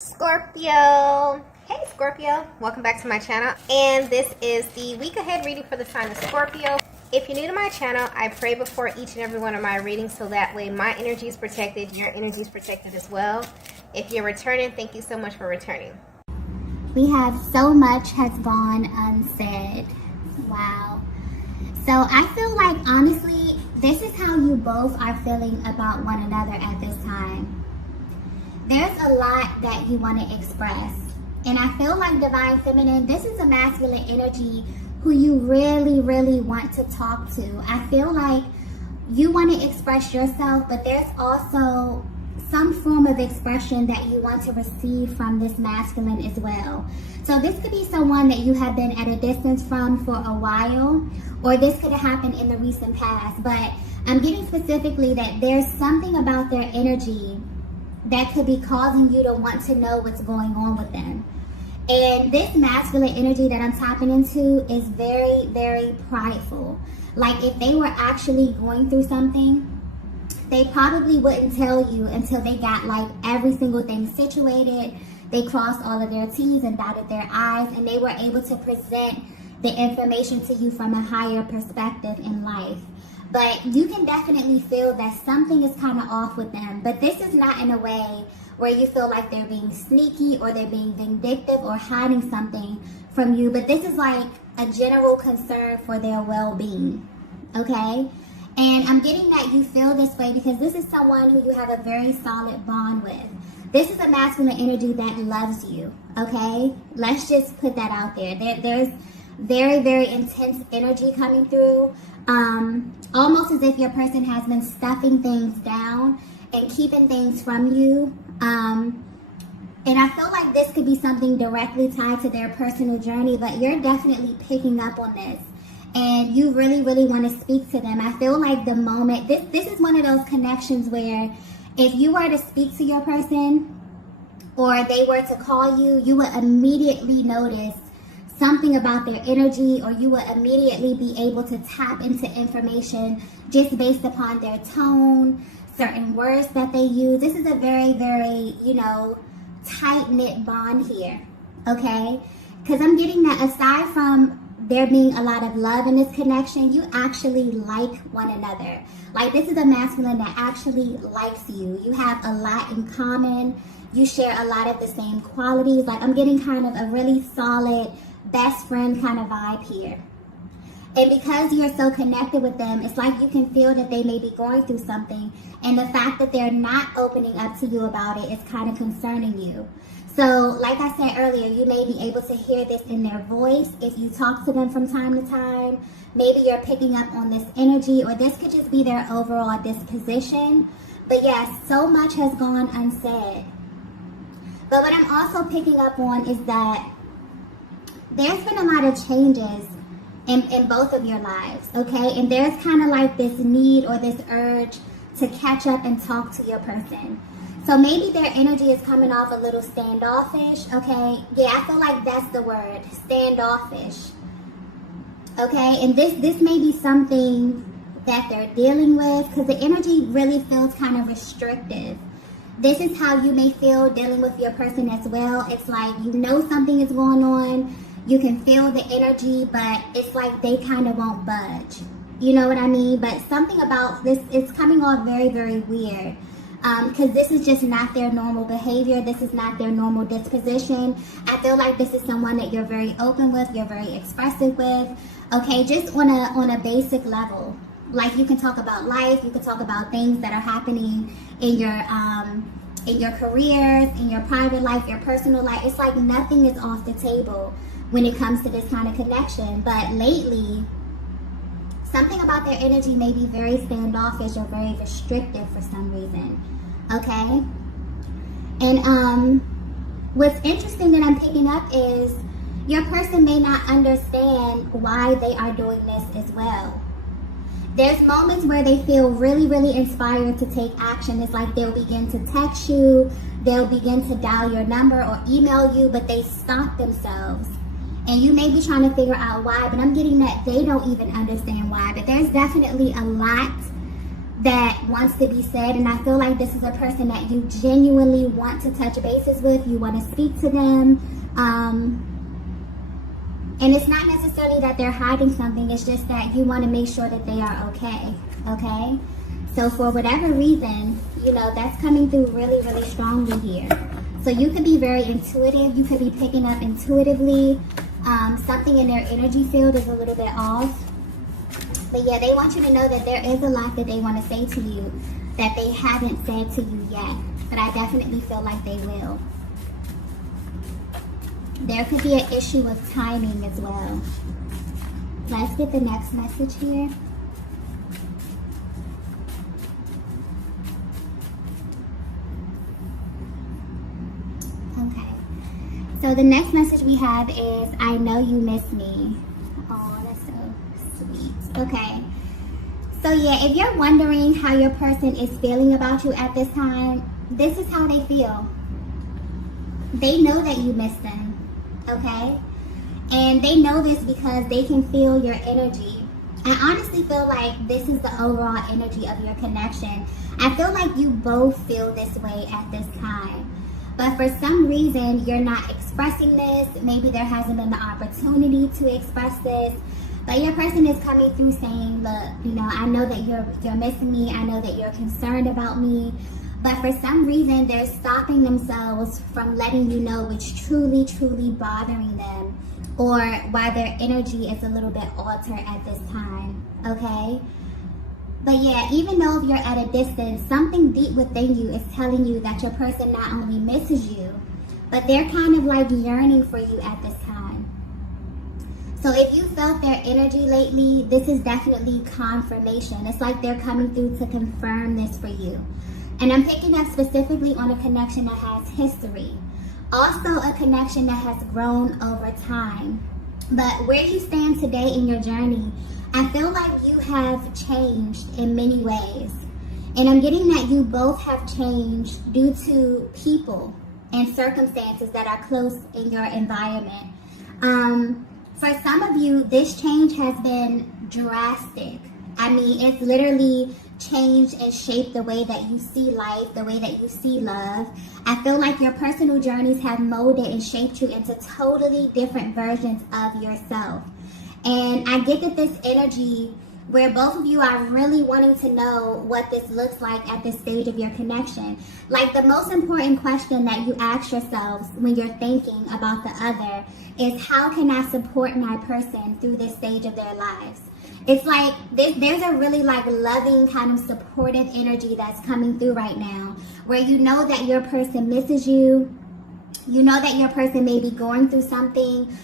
Scorpio. Hey Scorpio, welcome back to my channel, and this is the week ahead reading for the sign of Scorpio. If you're new to my channel, I pray before each and every one of my readings so that way my energy is protected, your energy is protected as well. If you're returning, thank you so much for returning. We have so much has gone unsaid. Wow. So I feel like honestly, this is how you both are feeling about one another at this time. There's a lot that you want to express. And I feel like Divine Feminine, this is a masculine energy who you really, really want to talk to. I feel like you want to express yourself, but there's also some form of expression that you want to receive from this masculine as well. So this could be someone that you have been at a distance from for a while, or this could have happened in the recent past. But I'm getting specifically that there's something about their energy that could be causing you to want to know what's going on with them. And this masculine energy that I'm tapping into is very, very prideful. Like if they were actually going through something, they probably wouldn't tell you until they got like every single thing situated. They crossed all of their T's and dotted their I's, and they were able to present the information to you from a higher perspective in life. But you can definitely feel that something is kind of off with them. But this is not in a way where you feel like they're being sneaky or they're being vindictive or hiding something from you. But this is like a general concern for their well-being, okay? And I'm getting that you feel this way because this is someone who you have a very solid bond with. This is a masculine energy that loves you, okay? Let's just put that out there. There's very, very intense energy coming through. Almost as if your person has been stuffing things down and keeping things from you. And I feel like this could be something directly tied to their personal journey, but you're definitely picking up on this. And you really, really want to speak to them. I feel like the moment, this is one of those connections where if you were to speak to your person or they were to call you, you would immediately notice something about their energy, or you will immediately be able to tap into information just based upon their tone, certain words that they use. This is a very, very, tight-knit bond here, okay? Because I'm getting that aside from there being a lot of love in this connection, you actually like one another. Like this is a masculine that actually likes you. You have a lot in common. You share a lot of the same qualities. Like I'm getting kind of a really solid best friend kind of vibe here. And because you're so connected with them, it's like you can feel that they may be going through something, and the fact that they're not opening up to you about it is kind of concerning you. So like I said earlier, you may be able to hear this in their voice if you talk to them from time to time. Maybe you're picking up on this energy, or this could just be their overall disposition. But yes, so much has gone unsaid. But what I'm also picking up on is that there's been a lot of changes in both of your lives, okay? And there's kind of like this need or this urge to catch up and talk to your person. So maybe their energy is coming off a little standoffish, okay? Yeah, I feel like that's the word, standoffish, okay? And this may be something that they're dealing with because the energy really feels kind of restrictive. This is how you may feel dealing with your person as well. It's like you know something is going on. You can feel the energy, but it's like they kind of won't budge. You know what I mean? But something about this, it's coming off very, very weird. Because this is just not their normal behavior. This is not their normal disposition. I feel like this is someone that you're very open with, you're very expressive with. Okay, just on a basic level. Like you can talk about life, you can talk about things that are happening in your careers, in your private life, your personal life. It's like nothing is off the table when it comes to this kind of connection. But lately, something about their energy may be very standoffish or very restrictive for some reason, okay? And what's interesting that I'm picking up is your person may not understand why they are doing this as well. There's moments where they feel really, really inspired to take action. It's like they'll begin to text you, they'll begin to dial your number or email you, but they stop themselves. And you may be trying to figure out why, but I'm getting that they don't even understand why. But there's definitely a lot that wants to be said, and I feel like this is a person that you genuinely want to touch bases with. You want to speak to them, and it's not necessarily that they're hiding something. It's just that you want to make sure that they are okay. Okay, so for whatever reason, you know, that's coming through really, really strongly here. So you could be very intuitive. You could be picking up intuitively. Something in their energy field is a little bit off. But yeah, they want you to know that there is a lot that they want to say to you that they haven't said to you yet. But I definitely feel like they will. There could be an issue with timing as well. Let's get the next message here. Okay. So the next message we have is, I know you miss me. Oh, that's so sweet. Okay. So yeah, if you're wondering how your person is feeling about you at this time, this is how they feel. They know that you miss them. Okay? And they know this because they can feel your energy. I honestly feel like this is the overall energy of your connection. I feel like you both feel this way at this time. But for some reason, you're not expressing this. Maybe there hasn't been the opportunity to express this. But your person is coming through saying, look, you know, I know that you're missing me. I know that you're concerned about me. But for some reason, they're stopping themselves from letting you know what's truly, truly bothering them, or why their energy is a little bit altered at this time, okay? But yeah, even though you're at a distance, something deep within you is telling you that your person not only misses you, but they're kind of like yearning for you at this time. So if you felt their energy lately, this is definitely confirmation. It's like they're coming through to confirm this for you. And I'm picking up specifically on a connection that has history. Also a connection that has grown over time. But where you stand today in your journey, I feel like you have changed in many ways. And I'm getting that you both have changed due to people and circumstances that are close in your environment. For some of you, this change has been drastic. I mean, it's literally changed and shaped the way that you see life, the way that you see love. I feel like your personal journeys have molded and shaped you into totally different versions of yourself. And I get that this energy where both of you are really wanting to know what this looks like at this stage of your connection. Like, the most important question that you ask yourselves when you're thinking about the other is, how can I support my person through this stage of their lives? It's like there's a really like loving kind of supportive energy that's coming through right now, where you know that your person misses you. You know that your person may be going through something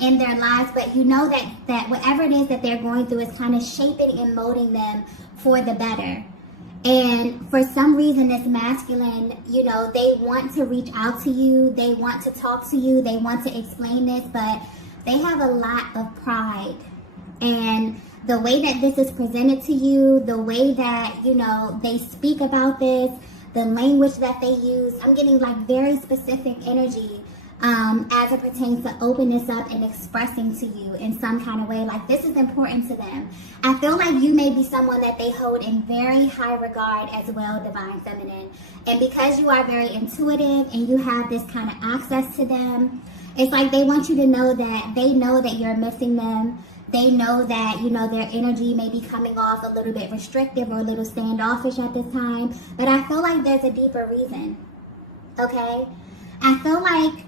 in their lives, but you know that whatever it is that they're going through is kind of shaping and molding them for the better. And for some reason, this masculine, you know, they want to reach out to you. They want to talk to you. They want to explain this, but they have a lot of pride. And the way that this is presented to you, the way that, you know, they speak about this, the language that they use, I'm getting like very specific energy as it pertains to opening this up and expressing to you in some kind of way. Like, this is important to them. I feel like you may be someone that they hold in very high regard as well, Divine Feminine. And because you are very intuitive and you have this kind of access to them, it's like they want you to know that they know that you're missing them. They know that, you know, their energy may be coming off a little bit restrictive or a little standoffish at this time. But I feel like there's a deeper reason, okay? I feel like,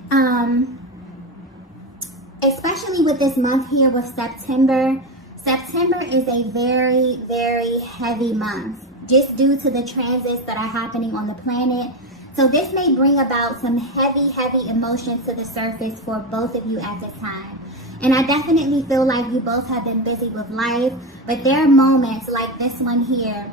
especially with this month here with September is a very, very heavy month, just due to the transits that are happening on the planet. So this may bring about some heavy, heavy emotions to the surface for both of you at this time. And I definitely feel like you both have been busy with life, but there are moments like this one here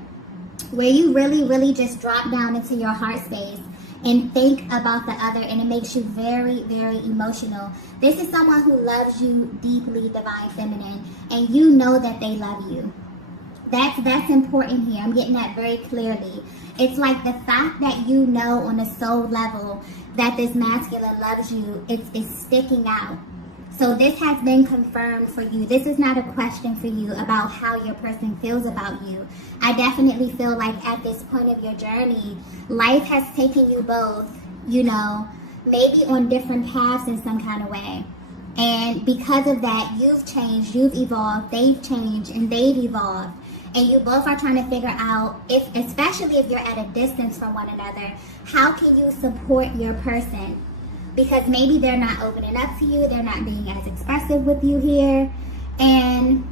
where you really, really just drop down into your heart space and think about the other, and it makes you very, very emotional. This is someone who loves you deeply, Divine Feminine, and you know that they love you. That's important here. I'm getting that very clearly. It's like the fact that you know on a soul level that this masculine loves you, it's sticking out. So this has been confirmed for you. This is not a question for you about how your person feels about you. I definitely feel like at this point of your journey, life has taken you both, you know, maybe on different paths in some kind of way. And because of that, you've changed, you've evolved, they've changed, and they've evolved. And you both are trying to figure out, if, especially if you're at a distance from one another, how can you support your person? Because maybe they're not opening up to you, they're not being as expressive with you here. And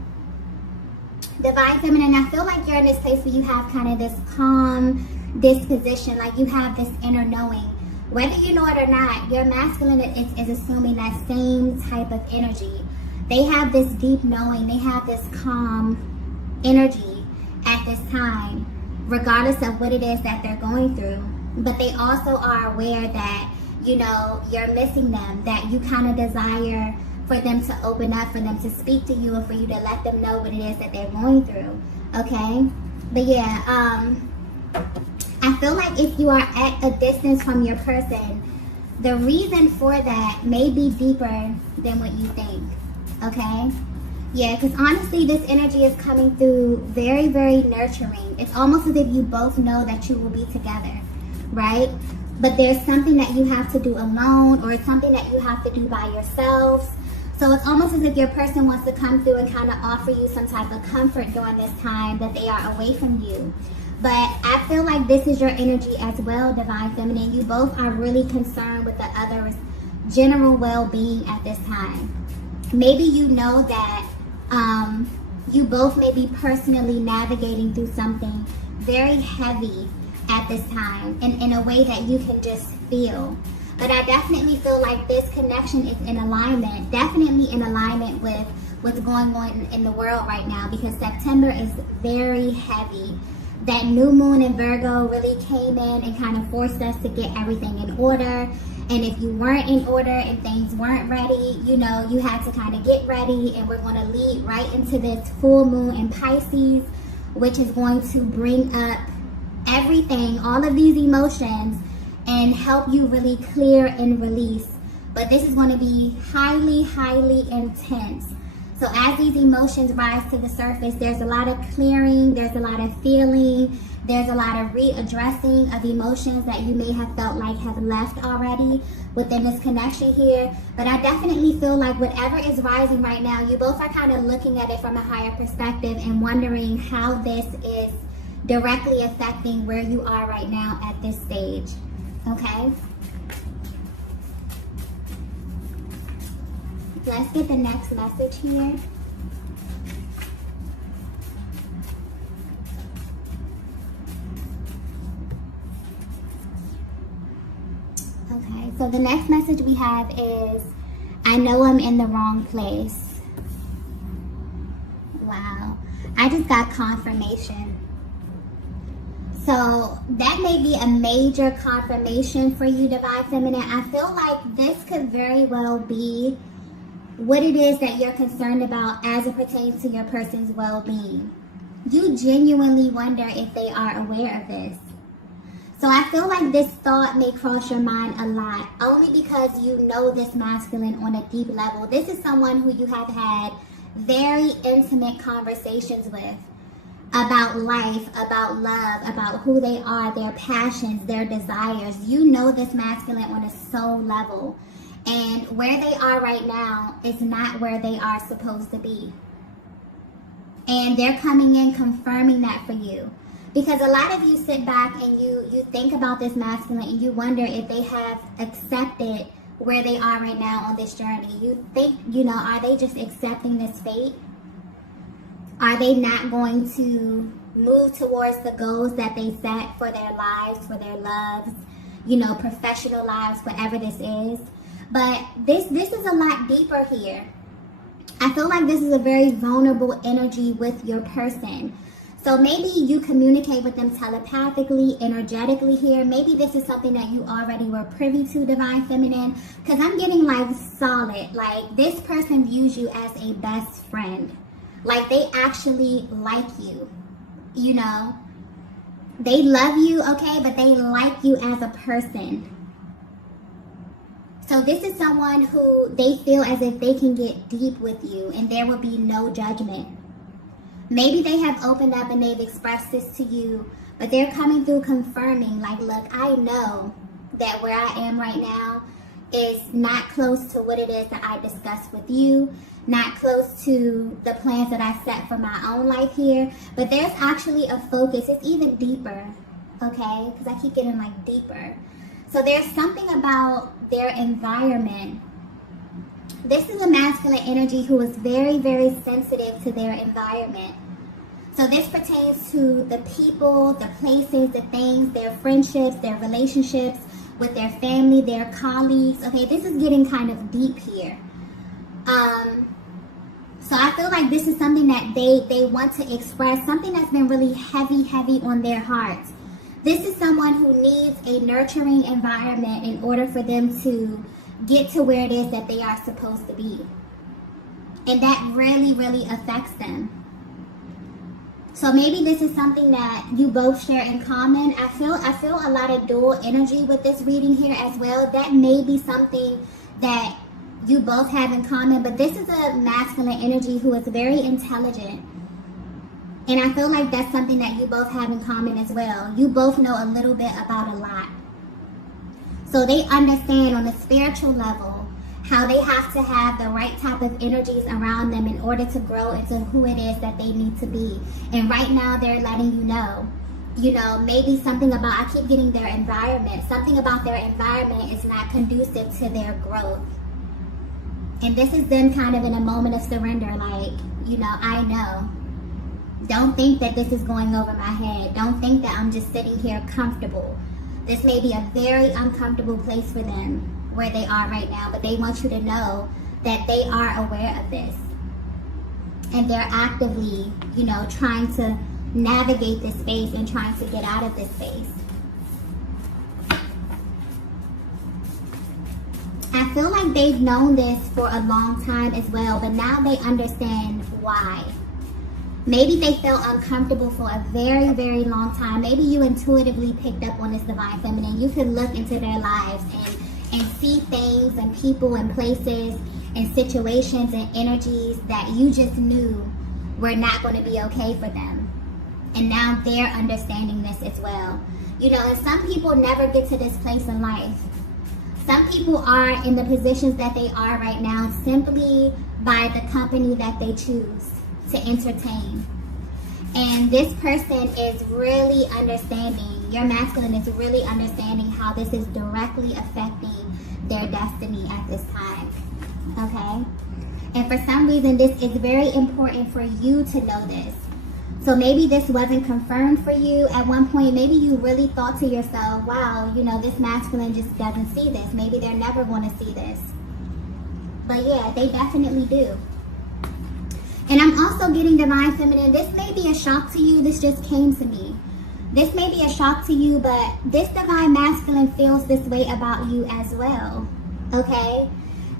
Divine Feminine, I feel like you're in this place where you have kind of this calm disposition, like you have this inner knowing. Whether you know it or not, your masculine is assuming that same type of energy. They have this deep knowing, they have this calm energy at this time, regardless of what it is that they're going through. But they also are aware that, you know, you're missing them, that you kind of desire for them to open up, for them to speak to you, and for you to let them know what it is that they're going through, okay? But yeah, I feel like if you are at a distance from your person, the reason for that may be deeper than what you think, okay? Yeah, because honestly, this energy is coming through very, very nurturing. It's almost as if you both know that you will be together, right? But there's something that you have to do alone, or it's something that you have to do by yourselves. So it's almost as if your person wants to come through and kind of offer you some type of comfort during this time that they are away from you. But I feel like this is your energy as well, Divine Feminine. You both are really concerned with the other's general well-being at this time. Maybe you know that you both may be personally navigating through something very heavy at this time, in a way that you can just feel. But I definitely feel like this connection is in alignment, definitely in alignment with what's going on in the world right now, because September is very heavy. That new moon in Virgo really came in and kind of forced us to get everything in order. And if you weren't in order and things weren't ready, you know, you had to kind of get ready. And we're going to lead right into this full moon in Pisces, which is going to bring up everything, all of these emotions, and help you really clear and release. But this is going to be highly, highly intense. So as these emotions rise to the surface, there's a lot of clearing, there's a lot of feeling, there's a lot of readdressing of emotions that you may have felt like have left already within this connection here. But I definitely feel like whatever is rising right now, you both are kind of looking at it from a higher perspective and wondering how this is directly affecting where you are right now at this stage, okay? Let's get the next message here. Okay, so the next message we have is, I know I'm in the wrong place. Wow, I just got confirmation. So that may be a major confirmation for you, Divine Feminine. I feel like this could very well be what it is that you're concerned about as it pertains to your person's well-being. You genuinely wonder if they are aware of this. So I feel like this thought may cross your mind a lot, only because you know this masculine on a deep level. This is someone who you have had very intimate conversations with about life, about love, about who they are, their passions, their desires. You know this masculine on a soul level. And where they are right now is not where they are supposed to be. And they're coming in confirming that for you. Because a lot of you sit back and you think about this masculine and you wonder if they have accepted where they are right now on this journey. You think, you know, are they just accepting this fate? Are they not going to move towards the goals that they set for their lives, for their loves, you know, professional lives, whatever this is? But this is a lot deeper here. I feel like this is a very vulnerable energy with your person. So maybe you communicate with them telepathically, energetically here. Maybe this is something that you already were privy to, Divine Feminine. Because I'm getting like solid. Like this person views you as a best friend. Like they actually like you. You know. They love you, okay? But they like you as a person. So this is someone who they feel as if they can get deep with you and there will be no judgment. Maybe they have opened up and they've expressed this to you, but they're coming through confirming, like, look, I know that where I am right now is not close to what it is that I discussed with you, not close to the plans that I set for my own life here, but there's actually a focus. It's even deeper, okay? Because I keep getting like deeper. So there's something about their environment. This is a masculine energy who is very, very sensitive to their environment. So this pertains to the people, the places, the things, their friendships, their relationships with their family, their colleagues. Okay, this is getting kind of deep here. So I feel like this is something that they want to express, something that's been really heavy on their hearts. This is someone who needs a nurturing environment in order for them to get to where it is that they are supposed to be. And that really, really affects them. So maybe this is something that you both share in common. I feel a lot of dual energy with this reading here as well. That may be something that you both have in common, but this is a masculine energy who is very intelligent. And I feel like that's something that you both have in common as well. You both know a little bit about a lot. So they understand on a spiritual level how they have to have the right type of energies around them in order to grow into who it is that they need to be. And right now they're letting you know, maybe something about, I keep getting their environment, something about their environment is not conducive to their growth. And this is them kind of in a moment of surrender, like, you know, I know. Don't think that this is going over my head. Don't think that I'm just sitting here comfortable. This may be a very uncomfortable place for them where they are right now, but they want you to know that they are aware of this. And they're actively, you know, trying to navigate this space and trying to get out of this space. I feel like they've known this for a long time as well, but now they understand why. Maybe they felt uncomfortable for a very, very long time. Maybe you intuitively picked up on this divine feminine. You could look into their lives and see things and people and places and situations and energies that you just knew were not going to be okay for them. And now they're understanding this as well. You know, and some people never get to this place in life. Some people are in the positions that they are right now simply by the company that they choose to entertain. And this person is really understanding, your masculine is really understanding how this is directly affecting their destiny at this time. Okay? And for some reason, this is very important for you to know this. So maybe this wasn't confirmed for you at one point. Maybe you really thought to yourself, wow, you know, this masculine just doesn't see this. Maybe they're never going to see this. But yeah, they definitely do. And I'm also getting divine feminine. This may be a shock to you. This just came to me. This may be a shock to you, but this divine masculine feels this way about you as well. Okay?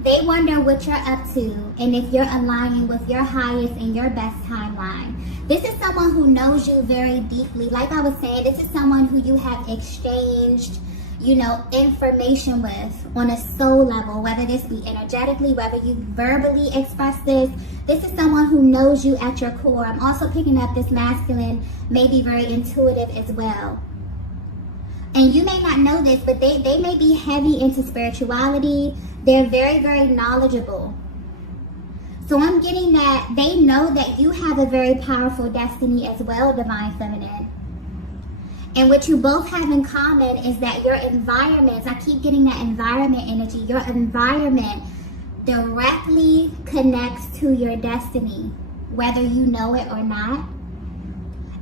They wonder what you're up to and if you're aligning with your highest and your best timeline. This is someone who knows you very deeply. Like I was saying, this is someone who you have exchanged, you know, information with on a soul level, whether this be energetically, whether you verbally express this. This is someone who knows you at your core. I'm also picking up this masculine, maybe very intuitive as well. And you may not know this, but they may be heavy into spirituality. They're very, very knowledgeable. So I'm getting that they know that you have a very powerful destiny as well, divine feminine. And what you both have in common is that your environments, I keep getting that environment energy, your environment directly connects to your destiny, whether you know it or not.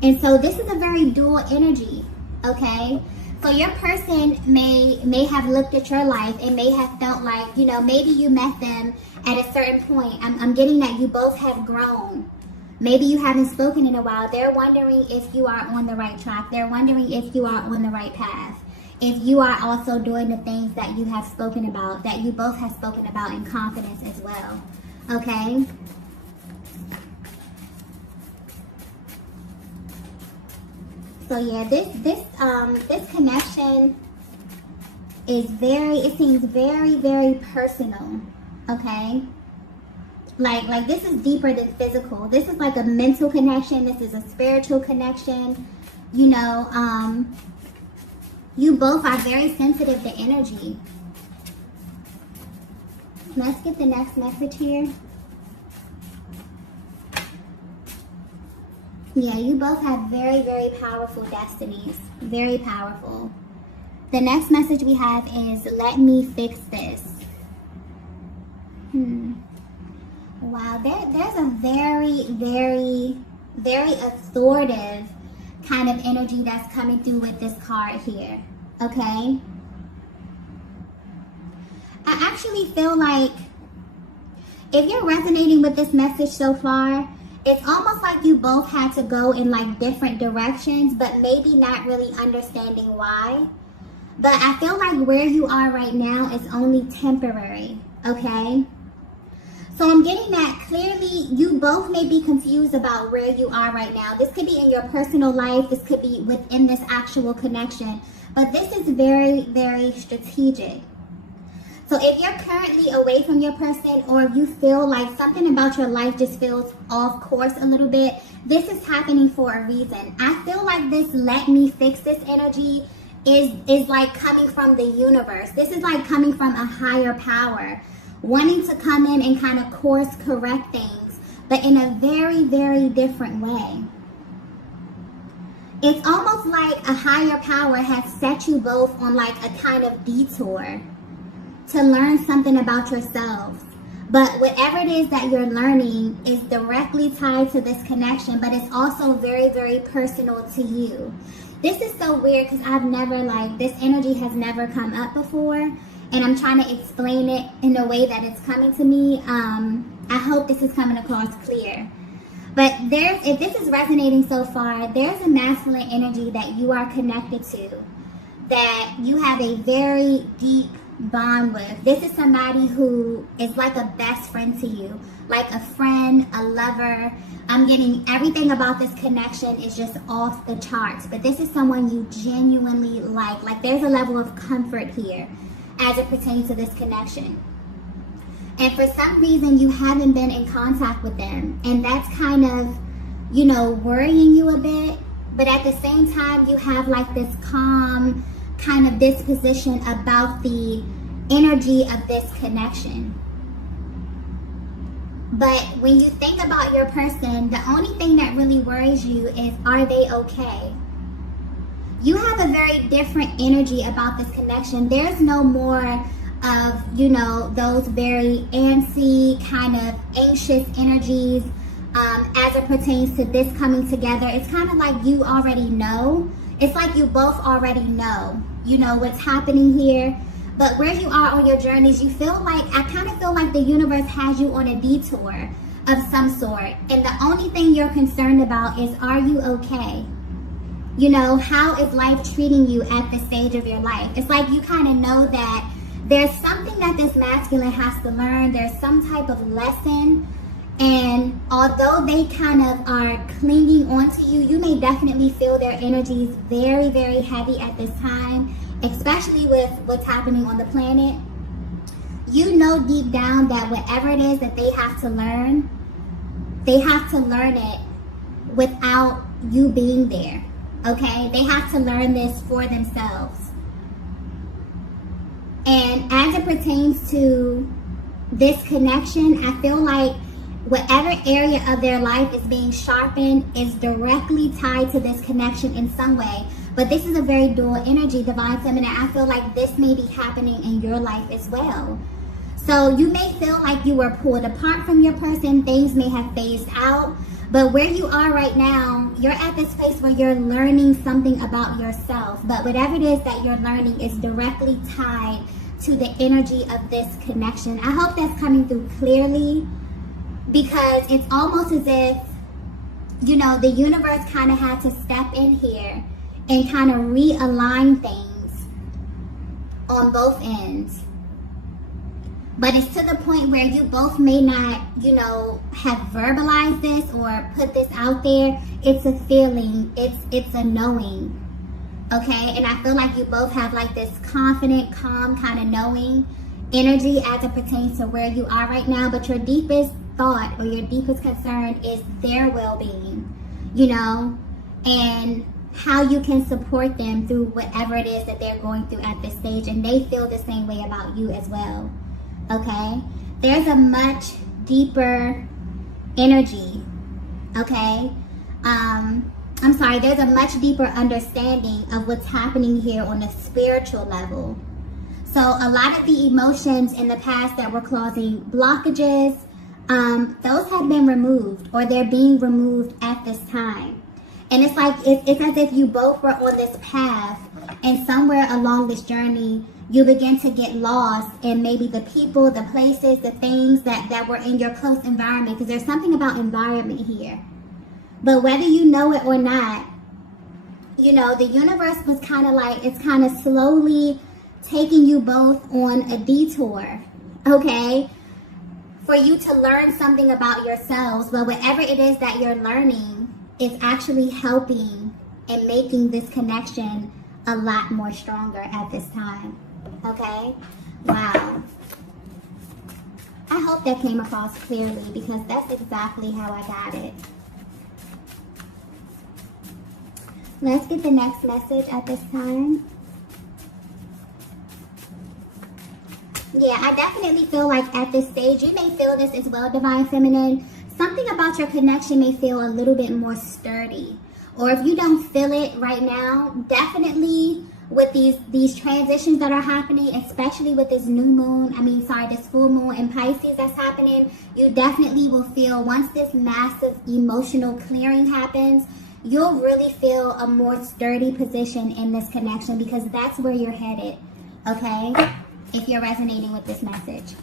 And so this is a very dual energy, okay? So your person may have looked at your life and may have felt like, you know, maybe you met them at a certain point. I'm getting that you both have grown. Maybe you haven't spoken in a while. They're wondering if you are on the right track. They're wondering if you are on the right path. If you are also doing the things that you have spoken about, that you both have spoken about in confidence as well. Okay? So yeah, this connection it seems very, very personal, okay? Like this is deeper than physical. This is like a mental connection. This is a spiritual connection. You know, you both are very sensitive to energy. Let's get the next message here. Yeah, you both have very, very powerful destinies. Very powerful. The next message we have is, let me fix this. Wow, there's a very, very, very authoritative kind of energy that's coming through with this card here. Okay? I actually feel like if you're resonating with this message so far, it's almost like you both had to go in like different directions, but maybe not really understanding why. But I feel like where you are right now is only temporary, okay? So I'm getting that clearly you both may be confused about where you are right now. This could be in your personal life. This could be within this actual connection. But this is very, very strategic. So if you're currently away from your person, or if you feel like something about your life just feels off course a little bit, this is happening for a reason. I feel like this let me fix this energy is like coming from the universe. This is like coming from a higher power, wanting to come in and kind of course correct things, but in a very, very different way. It's almost like a higher power has set you both on like a kind of detour to learn something about yourselves. But whatever it is that you're learning is directly tied to this connection, but it's also very, very personal to you. This is so weird because I've never, like, this energy has never come up before, and I'm trying to explain it in a way that it's coming to me. I hope this is coming across clear. But if this is resonating so far, there's a masculine energy that you are connected to, that you have a very deep bond with. This is somebody who is like a best friend to you, like a friend, a lover. I'm getting everything about this connection is just off the charts, but this is someone you genuinely like. Like there's a level of comfort here as it pertains to this connection. And for some reason you haven't been in contact with them, and that's kind of, you know, worrying you a bit. But at the same time, you have like this calm kind of disposition about the energy of this connection. But when you think about your person, the only thing that really worries you is, are they okay? You have a very different energy about this connection. There's no more of, you know, those very antsy, kind of anxious energies as it pertains to this coming together. It's kind of like you already know. It's like you both already know, you know, what's happening here. But where you are on your journeys, you feel like, I kind of feel like the universe has you on a detour of some sort. And the only thing you're concerned about is, are you okay? You know, how is life treating you at this stage of your life? It's like you kind of know that there's something that this masculine has to learn. There's some type of lesson. And although they kind of are clinging onto you, you may definitely feel their energies very, very heavy at this time, especially with what's happening on the planet. You know deep down that whatever it is that they have to learn it without you being there, okay? They have to learn this for themselves. And as it pertains to this connection, I feel like whatever area of their life is being sharpened is directly tied to this connection in some way. But this is a very dual energy, divine feminine. I feel like this may be happening in your life as well. So you may feel like you were pulled apart from your person. Things may have phased out. But where you are right now, you're at this place where you're learning something about yourself. But whatever it is that you're learning is directly tied to the energy of this connection. I hope that's coming through clearly, because it's almost as if, you know, the universe kind of had to step in here and kind of realign things on both ends. But it's to the point where you both may not, you know, have verbalized this or put this out there. It's a feeling. It's a knowing. Okay, and I feel like you both have like this confident, calm, kind of knowing energy as it pertains to where you are right now, but your deepest thought or your deepest concern is their well-being, you know, and how you can support them through whatever it is that they're going through at this stage, and they feel the same way about you as well. Okay, there's a much deeper energy. Okay, there's a much deeper understanding of what's happening here on a spiritual level. So a lot of the emotions in the past that were causing blockages, those have been removed, or they're being removed at this time. And it's like, it's as if you both were on this path, and somewhere along this journey, you begin to get lost in maybe the people, the places, the things that were in your close environment, because there's something about environment here. But whether you know it or not, you know, the universe was kind of like, it's kind of slowly taking you both on a detour, okay, for you to learn something about yourselves. But whatever it is that you're learning is actually helping and making this connection a lot more stronger at this time, okay? Wow. I hope that came across clearly, because that's exactly how I got it. Let's get the next message at this time. Yeah, I definitely feel like at this stage, you may feel this as well, Divine Feminine. Something about your connection may feel a little bit more sturdy. Or if you don't feel it right now, definitely with these transitions that are happening, especially with this this full moon in Pisces that's happening, you definitely will feel, once this massive emotional clearing happens, you'll really feel a more sturdy position in this connection, because that's where you're headed, okay? If you're resonating with this message.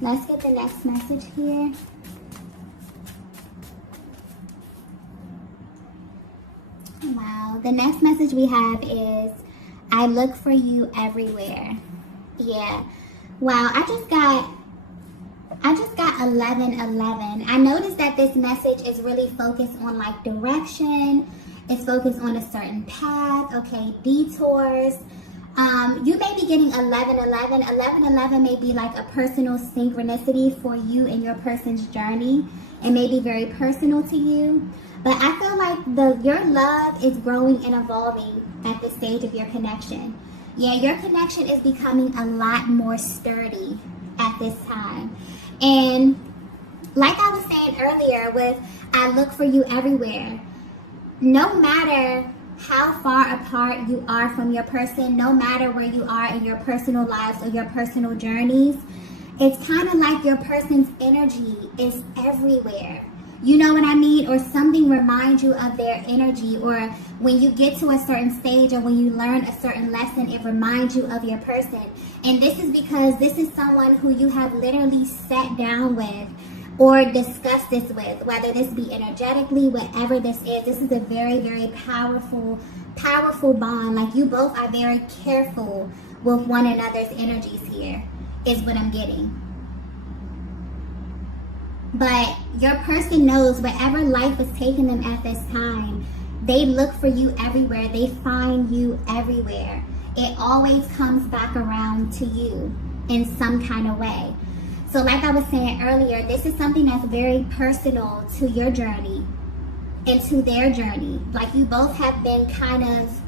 Let's get the next message here. Wow, the next message we have is, I look for you everywhere. Yeah, wow, I just got 1111. I noticed that this message is really focused on like direction. It's focused on a certain path, okay, detours. You may be getting 1111. 1111 may be like a personal synchronicity for you and your person's journey. It may be very personal to you. But I feel like your love is growing and evolving at this stage of your connection. Yeah, your connection is becoming a lot more sturdy at this time. And like I was saying earlier with I look for you everywhere, no matter how far apart you are from your person, no matter where you are in your personal lives or your personal journeys, it's kind of like your person's energy is everywhere. You know what I mean? Or something reminds you of their energy, or when you get to a certain stage or when you learn a certain lesson, it reminds you of your person. And this is because this is someone who you have literally sat down with or discussed this with, whether this be energetically, whatever this is a very, very powerful bond. Like, you both are very careful with one another's energies here, is what I'm getting. But your person knows wherever life is taking them at this time, they look for you everywhere. They find you everywhere. It always comes back around to you in some kind of way. So like I was saying earlier, this is something that's very personal to your journey and to their journey. Like, you both have been kind of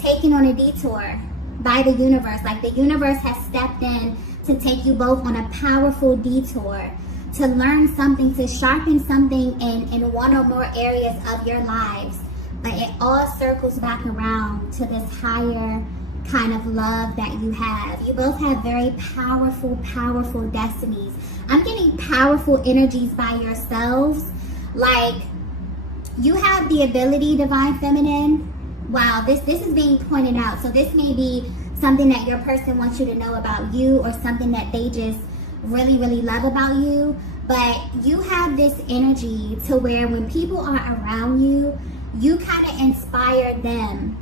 taken on a detour by the universe. Like, the universe has stepped in to take you both on a powerful detour, to learn something, to sharpen something in one or more areas of your lives. But it all circles back around to this higher kind of love that you have. You both have very powerful destinies. I'm getting powerful energies by yourselves. Like, you have the ability, Divine Feminine. Wow, this is being pointed out. So this may be something that your person wants you to know about you, or something that they just really, really love about you. But you have this energy to where when people are around you, you kind of inspire them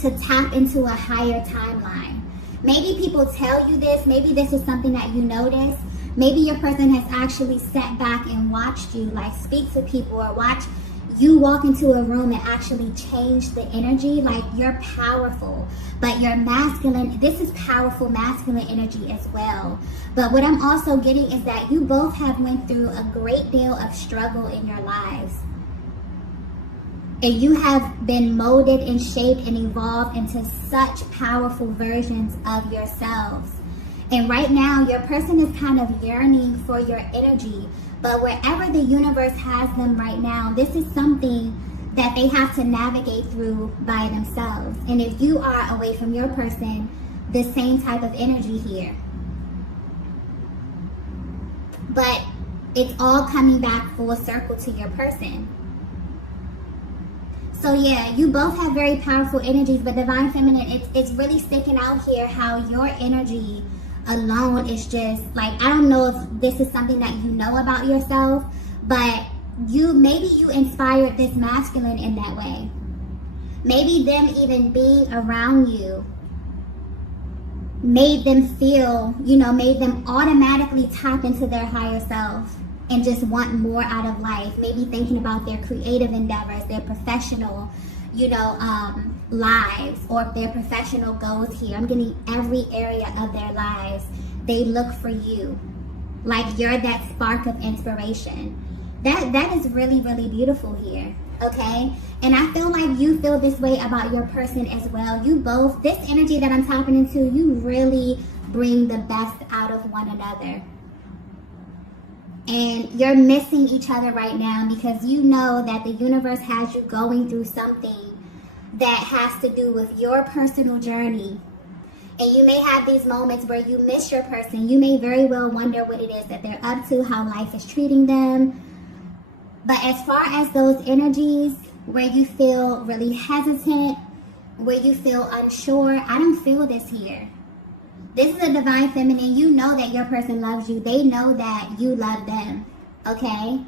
to tap into a higher timeline. Maybe people tell you this. Maybe this is something that you notice. Maybe your person has actually sat back and watched you, like, speak to people, or watch you walk into a room and actually change the energy. Like, you're powerful, but you're masculine. This is powerful masculine energy as well. But what I'm also getting is that you both have went through a great deal of struggle in your lives. And you have been molded and shaped and evolved into such powerful versions of yourselves. And right now, your person is kind of yearning for your energy. But wherever the universe has them right now, this is something that they have to navigate through by themselves. And if you are away from your person, the same type of energy here. But it's all coming back full circle to your person. So yeah, you both have very powerful energies, but Divine Feminine, it's really sticking out here how your energy alone is just like, I don't know if this is something that you know about yourself, but maybe you inspired this masculine in that way. Maybe them even being around you made them feel, made them automatically tap into their higher self and just want more out of life. Maybe thinking about their creative endeavors, their professional, lives, or if their professional goals here. I'm getting every area of their lives. They look for you. Like, you're that spark of inspiration. That is really, really beautiful here. Okay? And I feel like you feel this way about your person as well. You both, this energy that I'm tapping into, you really bring the best out of one another. And you're missing each other right now because you know that the universe has you going through something that has to do with your personal journey. And you may have these moments where you miss your person. You may very well wonder what it is that they're up to, how life is treating them. But as far as those energies where you feel really hesitant, where you feel unsure, I don't feel this here. This is a Divine Feminine. You know that your person loves you. They know that you love them, okay?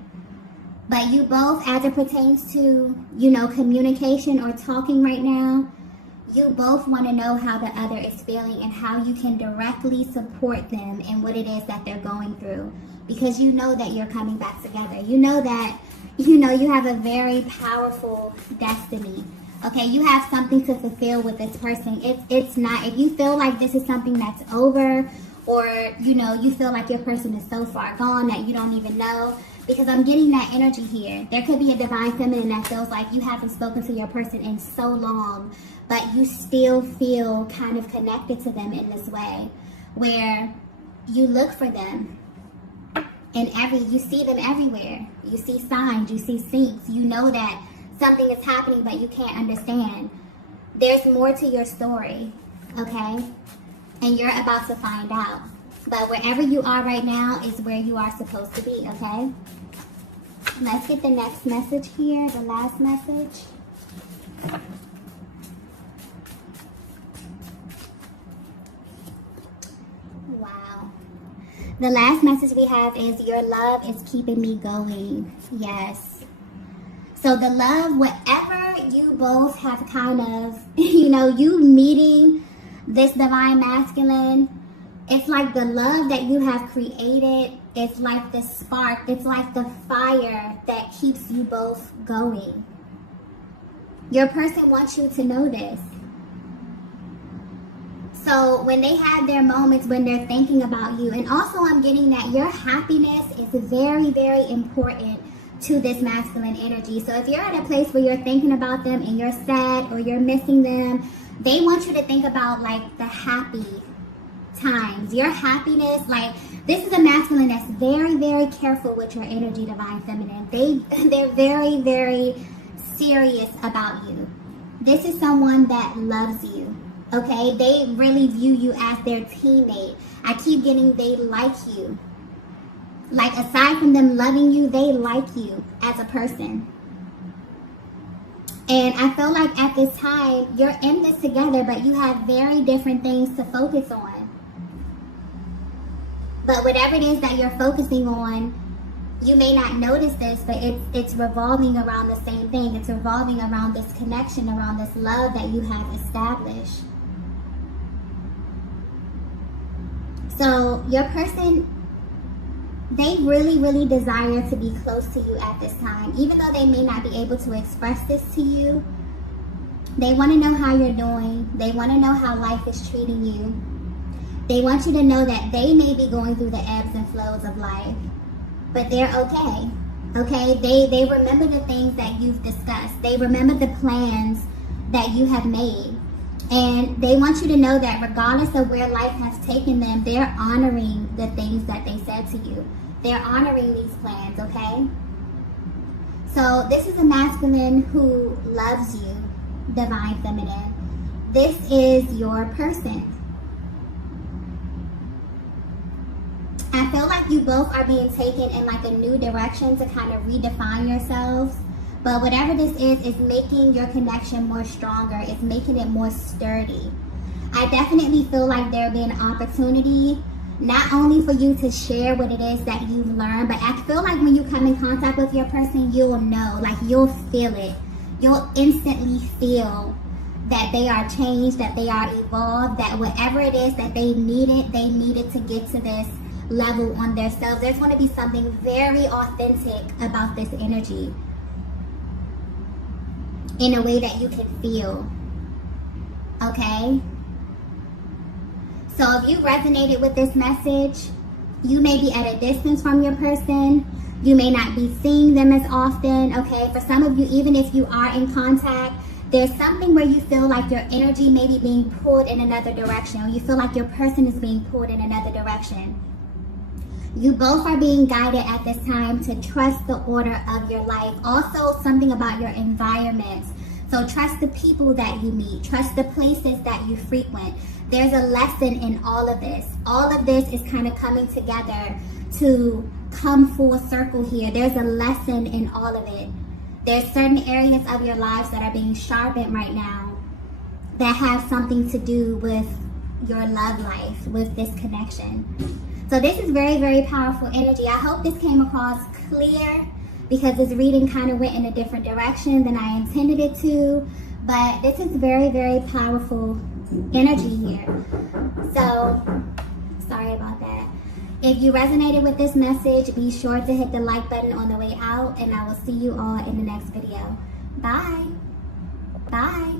But you both, as it pertains to, communication or talking right now, you both want to know how the other is feeling and how you can directly support them in what it is that they're going through. Because you know that you're coming back together. You know that, you have a very powerful destiny. Okay, you have something to fulfill with this person. It's not, if you feel like this is something that's over, or, you feel like your person is so far gone that you don't even know, because I'm getting that energy here. There could be a Divine Feminine that feels like you haven't spoken to your person in so long, but you still feel kind of connected to them in this way, where you look for them. And you see them everywhere. You see signs, you see syncs, you know that something is happening, but you can't understand. There's more to your story, okay? And you're about to find out. But wherever you are right now is where you are supposed to be, okay? Let's get the next message here, the last message. Wow. The last message we have is, your love is keeping me going. Yes. So the love, whatever you both have kind of, you meeting this Divine Masculine, it's like the love that you have created, it's like the spark, it's like the fire that keeps you both going. Your person wants you to know this. So when they have their moments when they're thinking about you, and also I'm getting that your happiness is very, very important to this masculine energy. So if you're at a place where you're thinking about them and you're sad or you're missing them, they want you to think about like the happy times, your happiness. Like, this is a masculine that's very, very careful with your energy, Divine Feminine. They're very, very serious about you. This is someone that loves you, okay? They really view you as their teammate. I keep getting they like you. Like, aside from them loving you, they like you as a person. And I feel like at this time, you're in this together, but you have very different things to focus on. But whatever it is that you're focusing on, you may not notice this, but it's revolving around the same thing. It's revolving around this connection, around this love that you have established. So your person They really, really desire to be close to you at this time. Even though they may not be able to express this to you, they want to know how you're doing. They want to know how life is treating you. They want you to know that they may be going through the ebbs and flows of life, but they're okay. Okay? They remember the things that you've discussed. They remember the plans that you have made. And they want you to know that regardless of where life has taken them, they're honoring the things that they said to you. They're honoring these plans, okay? So this is a masculine who loves you, divine feminine. This is your person. I feel like you both are being taken in like a new direction to kind of redefine yourselves. But whatever this is making your connection more stronger. It's making it more sturdy. I definitely feel like there'll be an opportunity not only for you to share what it is that you've learned, but I feel like when you come in contact with your person, you'll know, like you'll feel it. You'll instantly feel that they are changed, that they are evolved, that whatever it is that they needed to get to this level on themselves. There's going to be something very authentic about this energy in a way that you can feel. Okay? So if you resonated with this message, you may be at a distance from your person. You may not be seeing them as often. Okay? For some of you, even if you are in contact, there's something where you feel like your energy may be being pulled in another direction, or you feel like your person is being pulled in another direction. You both are being guided at this time to trust the order of your life. Also, something about your environment. So trust the people that you meet. Trust the places that you frequent. There's a lesson in all of this. All of this is kind of coming together to come full circle here. There's a lesson in all of it. There's certain areas of your lives that are being sharpened right now that have something to do with your love life, with this connection. So this is very, very powerful energy. I hope this came across clear because this reading kind of went in a different direction than I intended it to. But this is very, very powerful energy here. So, sorry about that. If you resonated with this message, be sure to hit the like button on the way out, and I will see you all in the next video. Bye. Bye.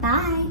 Bye.